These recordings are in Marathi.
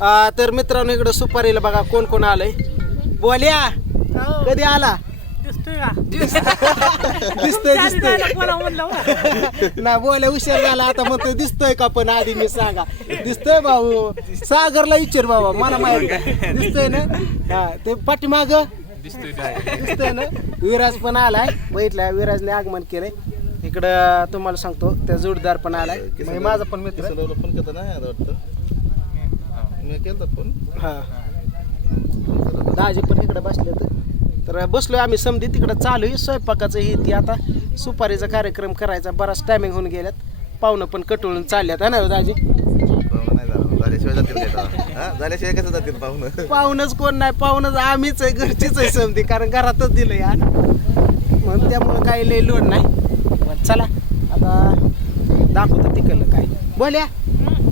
आ, तर मित्रांनो इकडं सुपारीला बघा कोण कोण आलंय. बोल्या कधी आला? दिसतोय दिसतोय ना बोल्या हुशार झाला आता म्हणतोय दिसतोय का पण? आधी मी सांगा. दिसतोय भाऊ. सागरला विचार बाबा मला माहिती दिसतोय ना? हा ते पाठीमाग? दिसतोय ना? विराज पण आलाय. बघितलाय विराजने आगमन केलंय. इकडं तुम्हाला सांगतो त्या जोडदार पण आलाय. म्हणजे माझा पण मित्र. किसनरावला फोन केलता ना आता वाटतं. मी केलता फोन. हा. दाजी पण इकडे बसले तर बसलोय आम्ही समधी तिकडं चालू आहे स्वयंपाकाचं हे ती आता. सुपारीचा कार्यक्रम करायचा बराच टायमिंग होऊन गेल्यात. पाहुणं पण कटळून चालल्यात हा ना हो दाजी? नाही झालं झाल्याशिवाय जातील नाही. हा? झाल्याशिवाय कसं जातील पाहुणं? पाहुणच कोण नाही पाहुणच आम्हीच आहे घरचीच आहे समधी कारण घरातच दिलं यार म्हणून त्यामुळं काही लय लोड नाही. चला आता दाखवतो तिकडलं काय. बोल्या.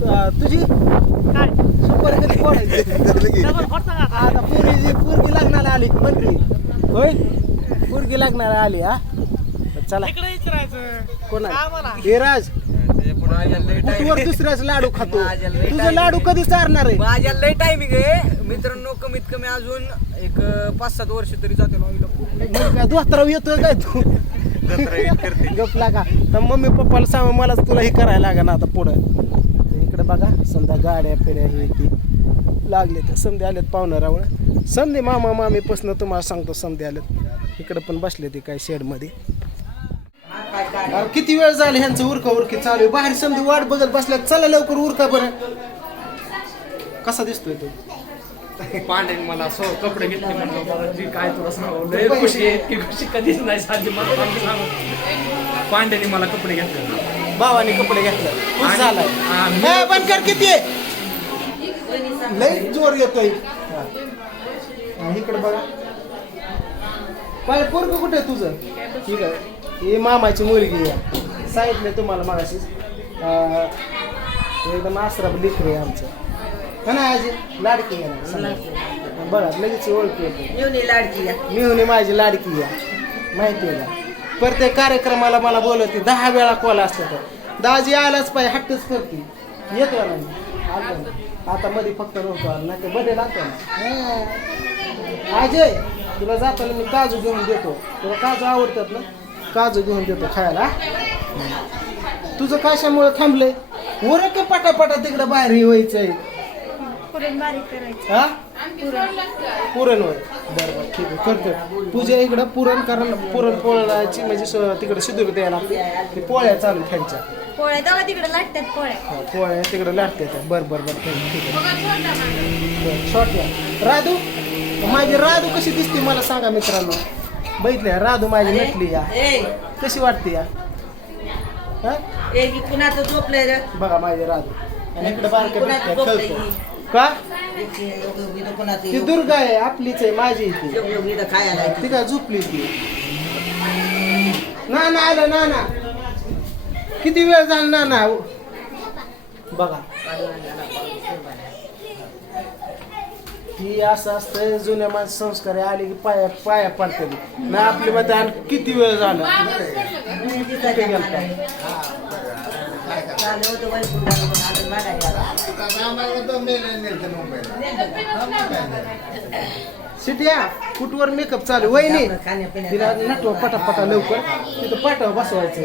तुझी? सुपारी कधी फोडायची आता पोरगी पोरगी लागणार आली की म्हणते. होय? पोरगी लागणार आली हा? चला. कोण हे राज. कुठवर दुसऱ्याच लाडू खातो? तुझं लाडू कधी चारणार आहे? माझ्या लय टायमिंग आहे मित्रांनो कमीत कमी अजून एक पाच सात वर्ष तरी जाते मग काय दोस्तराव येतोय काय तू? गपला का तर मम्मी पप्पाला सांग मलाच तुला हे करायला लागा ना आता पुढं. इकडे बघा समजा गाड्या फिड्या हे ती लागले तर समजे आलेत पाहुणं रावळ. समजे मामा मामीपासून तुम्हाला सांगतो समजे आलेत इकडे पण बसले ते काय शेडमध्ये. अरे किती वेळ झाला ह्यांचं उरका उरकी चालू आहे? बाहेर समधी वाट बघत बसल्यात. चला लवकर उरका बरं. कसा दिसतोय तो? पांड्याने मला सो कपडे घेतले म्हणलं मला जी काय तुला सांगू लय खुशी आहे. खुशी कधीच नाही साधी मला सांगू. मला कपडे घेतले. भावाने कपडे घेतले. खुश झालाय. हा, कर किती आहे? लय जोर येतोय. इकडे बघा. पाय पोरग कुठे आहे तुझं? ठीक आहे. ही मामाची मुलगी आहे. सांगितलं तुम्हाला मागाशीच एकदम आश्रम लिखरे आमचं. हा ना आजी? लाडकी आहे ना. बघा लगेच ओळखी येते. लाडकी मिळून माझी लाडकी आहे. माहिती आहे का? प्रत्येक कार्यक्रमाला मला बोलवते. दहा वेळा कॉल असतो तर. दाजी आलाच पाहिजे हट्टच करते. येतो ना मी. आता मध्ये फक्त नव्हतो आलो नाही तर बडे लागतो ना. हा. अजय तुला जाताना मी काजू घेऊन देतो. तुला काजू आवडतात ना? काजू घेऊन देतो खायला? तुझं कशामुळे थांबलंय? वर के पटापटा तिकडं बाहेर व्हायचंय? हा? पुरण होय. बरं बरं ठीक आहे करतो. तुझ्या इकडं पुरण कारण पुरण पोळाची म्हणजे तिकडे शिदूर द्यायला लागते. ते पोळ्या चालू खायच्या पोळ्या तेव्हा तिकडे लाटतात पोळ्या. हा, पोळ्या तिकडे लागते त्या बरं बरं बरं ठीक ठीक आहे. बरं छोट्या राधू माझी राधू कशी दिसते मला सांगा मित्रांनो. बघितल्या राधू माझी नटली या. कशी वाटते या? हा? एक कुणाचं झोपलंय रे? बघा माझी राधू. आणि इकडे बारक्या खेळतो का? कुणाचं ती दुर्गा आहे आपलीच आहे माझी इथं खायला ती काय झोपली ती? ना ना आलं ना ना. किती वेळ झाला ना? ना बघा. ही असं असतं जुन्या माणसं संस्कार आले की पाया पाया पडतात. ना आपली मध्ये आणि किती वेळ झाला? कुठे गेलता सिटिया कुठवर मेकअप चालू? वहिनी तिला नटवा पटापटा लवकर तिथं पाठवा बसवायचं.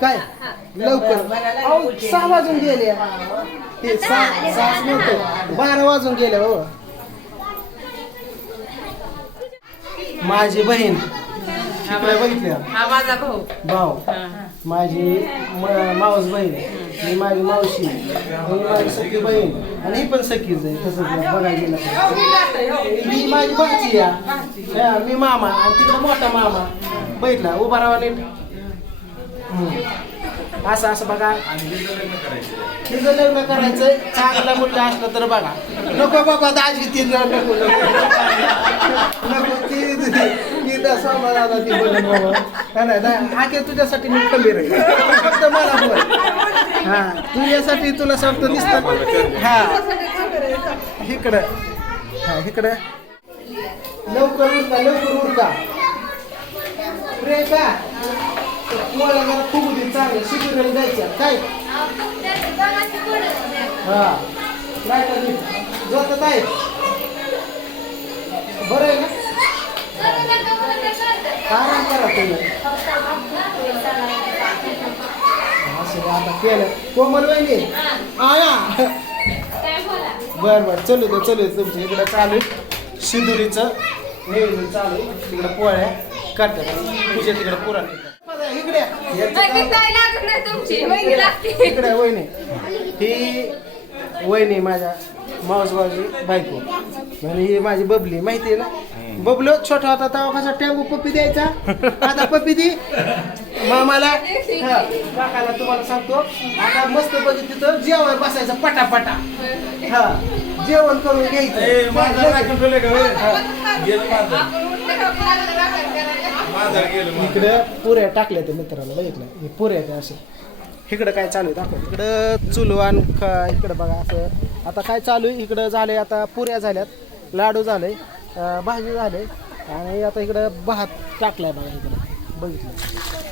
काय? लवकर. अहो सहा वाजून गेले. ते सहा सहा नव्हतं. बारा वाजून गेले हो. माझी बहीण तिकडे बघितलं हा माझा भाऊ. भाऊ. माझी म- मावस बहीण मी माझी मावशी ही माझी सखी बहीण आणि ही पण सखीच आहे. तसं बघायला गेलं तर. ही माझी भाची या हा, मी मामा. आणि तिकडे मोठा मामा. बघितला? उभा राहा नीट. हम्म. असं असं बघा. तिचं लग्न करायचं चांगला मुलगा असला तर बघा. नको बाबा दाजी ती न- नको. नको नको ती मला ती बाबा नाही, नाही नाही, तुझ्यासाठी मी कमी राहील फक्त मला बोल. हा तुझ्यासाठी तुला सांगतो नुसतं हा. इकडं. हा इकडं. लवकर उरका लवकर उरका प्रेका तुम्हाला मला खूप होती चांगलं शिबिराला जायचं काय? हा. जातात आहे बरं आहे ना? आराम करा तुम्ही असं आता केलं कोमल वहिनी आया बरं बर चलू दे चलू दे तुमच्या इकडं चालू आहे. शिदुरीचं नियोजन चालू तिकडं पोळ्या करतात तुझ्या तिकडं पुरण इकडे इकडे वहिनी ही वहिनी माझ्या मावसबाजी बायको आणि ही माझी बबली माहिती आहे ना बबलो छोटा होता तेव्हा कसा टँगू पप्पी द्यायचा? आता पप्पी दे. मामाला हा, काकाला तुम्हाला सांगतो आता मस्त बघित तिथं जेवण बसायचं पटापटा. हा जेवण करून घ्यायचं. हा. इकडं पुऱ्या टाकल्या त्या मित्राला बघितलं? हे पुऱ्या त्या असे इकडं काय चालू आहे दाखव. इकडं चुलवान ख इकडं बघा असं. आता काय चालू आहे? इकडं झाले आता पुऱ्या झाल्यात. लाडू झाले भाजी झाले आणि आता इकडं भात टाकलाय बघा इकडं. बघितलं?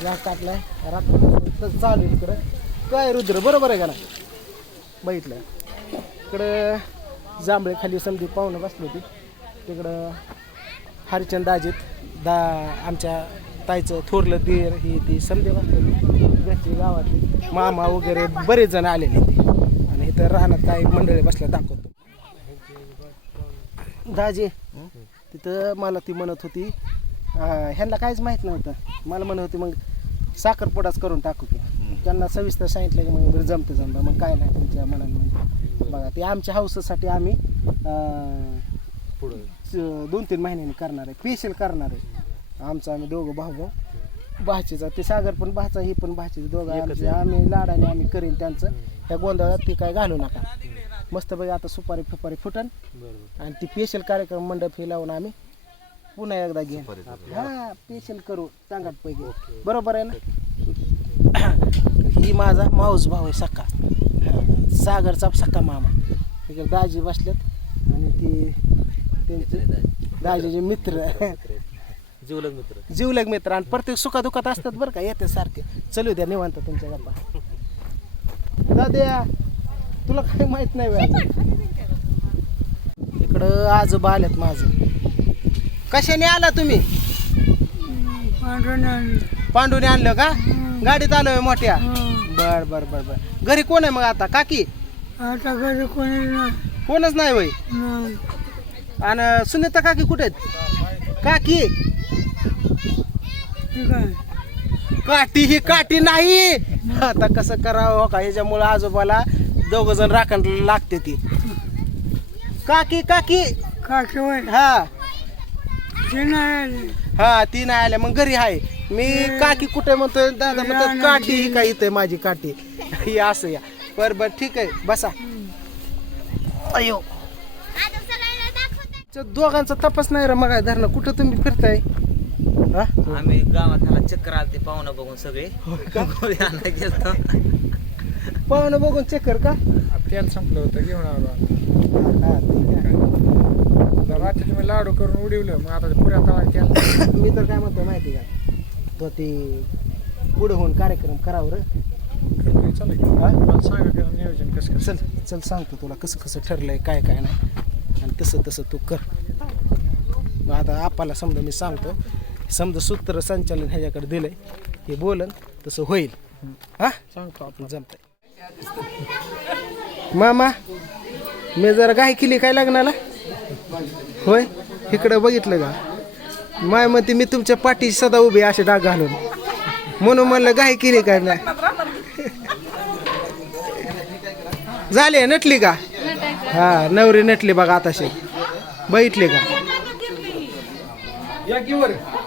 भात टाकलाय रात्र चालू आहे इकडं. काय रुद्र बरोबर आहे का ना बघितलं. इकडं जांभळे खाली समधी पाहुणं बसली होती. तिकडं हरिचंद दाजीत दा आमच्या ताईचं थोरलं दीर ही ती समजे बसलेली घरची गावातली. मामा वगैरे बरेच जण आलेले ते आणि इथं राहण्यात काही मंडळी बसल्या दाखवतो. दाजी तिथं मला ती म्हणत होती ह्यांना काहीच माहीत नव्हतं. मला म्हणत होती मग साखरपुडाच करून टाकू की. त्यांना सविस्तर सांगितलं की मग जमतं जमतं. मग काय नाही तुमच्या मनाने म्हणजे. बघा ते आमच्या हाऊससाठी आम्ही दोन तीन महिन्यांनी करणार आहे. स्पेशल करणार आहे. आमचं आम्ही दोघं भाऊ भाऊ. भाचीचा ते सागर पण भाचा ही पण भाचीचं दोघं आमचे. आम्ही लाडाने आम्ही करीन त्यांचं. त्या गोंधळात ती काय घालू नका. मस्त बघा आता सुपारी फुपारी फुटन. आणि ती स्पेशल कार्यक्रम मंडप हे लावून आम्ही पुन्हा एकदा घेईन. हा स्पेशल करू चांगट पैकी बरोबर आहे ना? ही माझा माऊस भाऊ आहे सक्का सागरचा सक्का मामा. इकडे दाजी बसल्यात आणि ती त्यांचे दाजीचे मित्र. जीवलग मित्र. जीवलग मित्र. आणि प्रत्येक सुखादुखात असतात बरं का येते सारखे. चलू द्या निवांत तुमच्या गप्पा. दाद्या तुला काही माहीत नाही अजून. इकडं आजोबा आल्यात माझं. कशाने आला तुम्ही? पांडूने आणलं का? गाडीत आलोय मोठ्या. बर बर बर बर. घरी कोण आहे मग आता? काकी? आता घरी कोणी कोणच नाही वय. आणि सुनीता काकी कुठे आहेत? काकी? काठी ही काठी नाही. आता कसं करावं हो का? ह्याच्यामुळं आजोबाला दोघ जण राखण लागते ती. काकी काकी. काकी हा. ते नाही आली. हा ती नाही आल्या. मग घरी आहे मी काकी कुठे म्हणतोय? दादा म्हणतात काठी ही काय इथे माझी काठी? ही असं या. बर बर ठीक आहे. बसा. अयो. च्या दोघांचा तपास नाही रे मग धरणं. कुठं तुम्ही फिरताय? हा? आम्ही गावात ह्याला चक्कर आलते पाहुणं बघून सगळे. गोळी आणायला गेलतो. पाहुणं बघून चेक कर का? तेल संपलं होतं घेऊन आलो हा, ठीक आहे. आता रात्री तुम्ही लाडू करून उडवलं मग आता पुऱ्या तळा केला मी तर काय म्हणतो माहिती का? तो ते पुढे होऊन कार्यक्रम करावं रे. चालेल हा? मला सांगा की नियोजन कसं कसं? चल चल सांगतो तुला कसं कसं ठरलंय काय काय नाही. आणि तसं तसं तू कर. मग आता आपाला समजा मी सांगतो समजा सूत्र संचालन ह्याच्याकडे दिलंय हे बोलन तसं होईल. हा? सांगतो आपण जमतंय. मामा मी जरा गाय केली काय लग्नाला? होय? इकडं बघितलं का? माय म्हणते मी तुमच्या पाठीशी सदा उभी असे डाग घालून. म्हणून म्हणलं गाय केली काय नाही. झाली नटली का? हा नवरी नटली बघा आताशी. बघितली का?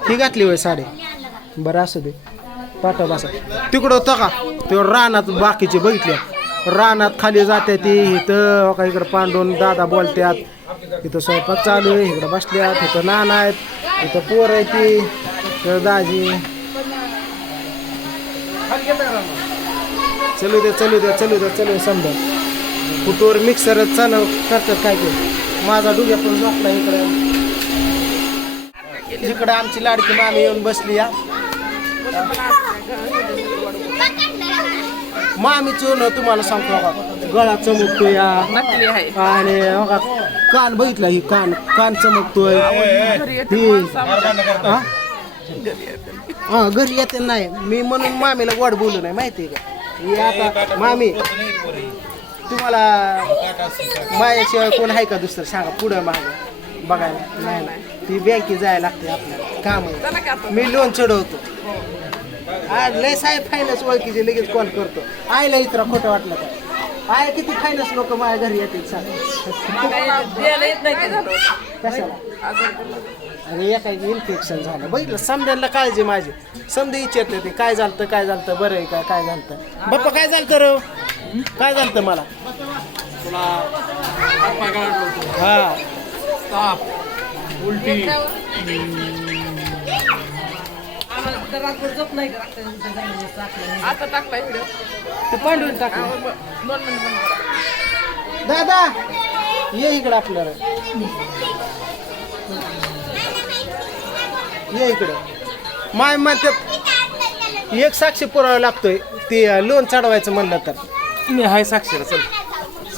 ही घातली होय साडी. बरं असू दे. पाठव असं तिकडं होतं का? ते रानात बाकीचे बघितले. रानात खाली जाते ती इथं हो का इकडं पांडून दादा बोलत्यात. इथं स्वयंपाक चालू आहे इकडं बसल्यात इथं नाना आहेत इथं पोर आहे ती इथं दाजी. चलू द्या चलू द्या चलू द्या चलू समजा. कुठवर मिक्सर चालव करतात काय ते? माझा डुग्या पण झोपला इकडं. इकडं आमची लाडकी मामी येऊन बसली या मामी चोर तुम्हाला सांगतो गळा चमकतोय या नकली आहे. आणि बघा, कान बघितला ही कान कान चमकतोय. ही हा? हा घरी येते नाही. मी म्हणून मामीला गोड बोलू नाही माहिती आहे का? ही आता मामी तुम्हाला माझ्याशिवाय कोण आहे का दुसरं? सांगा पुढं माग. बघायला नाही नाही. ती बँकेत जायला लागते आपल्याला. काम मी लोन चढवतो. आज लय साहेब फायनान्स ओळखीचे लगेच कॉल करतो. आयला इतरा खोटं वाटलं का? आय किती फायनान्स लोक माझ्या घरी येतील सांग. कशाला? अरे एकाची इन्फेक्शन झालं. बघितलं समजायला काळजी माझी. समजे विचारते ते. काय झालं काय झालं बरं आहे का काय झालं बाप्पा काय झालं र? काय झालं मला? आता टाकलाय व्हिडिओ ते पांढरून टाकलं. दोन मिनिट बंद करा. दादा ये इकडं आपल्याला. ये इकडं. माय म्हणतात एक साक्षी पुरावा लागतोय. ते लोन चढवायचं म्हणलं तर. मी हाय साक्षर चल.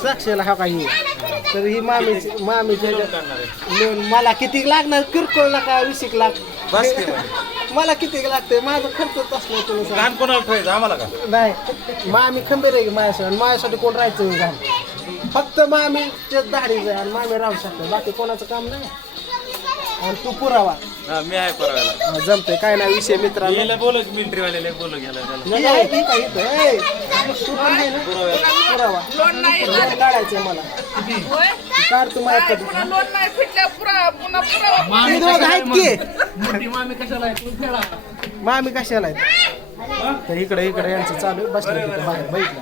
साक्षीला हा काही तर ही मामीची मामीचे लोन मला किती लागणार? किरकोळ नका वीस एक लाख. बस की मग. मला किती लागते माझा खर्च असला तुला सांग. कान कोणाला ठेवायचं? आम्हाला का? नाही मामी खंबीर आहे की माझ्यासाठी माझ्यासाठी कोण राहायचं झालं फक्त मामीच्या दाढीच आहे आणि मामी राहू शकते बाकी कोणाचं काम नाही. आणि तू पुरावा. हा, मी आहे करायला हा, जमतंय. काय नाही विषय मित्रांनो? याला बोलू मिलिटरी वाल्याला बोलू घ्यायला त्याला. हे इथं. ए, तू पण ना? पुरावा. लोन नाही. लोन काढायचंय मला. होय? काढ तू माझ्याकडे पुन्हा लोन नाही फिटल्यावर पुरा पुन्हा पुरावा. ते दोघं आहेत की? मोठी मामी कशाला आहे तू खेळा. मामी कशाला आहेत? तर इकडे इकडे यांचं चालू आहे. बसलं तिथं बाहेर बघितलं.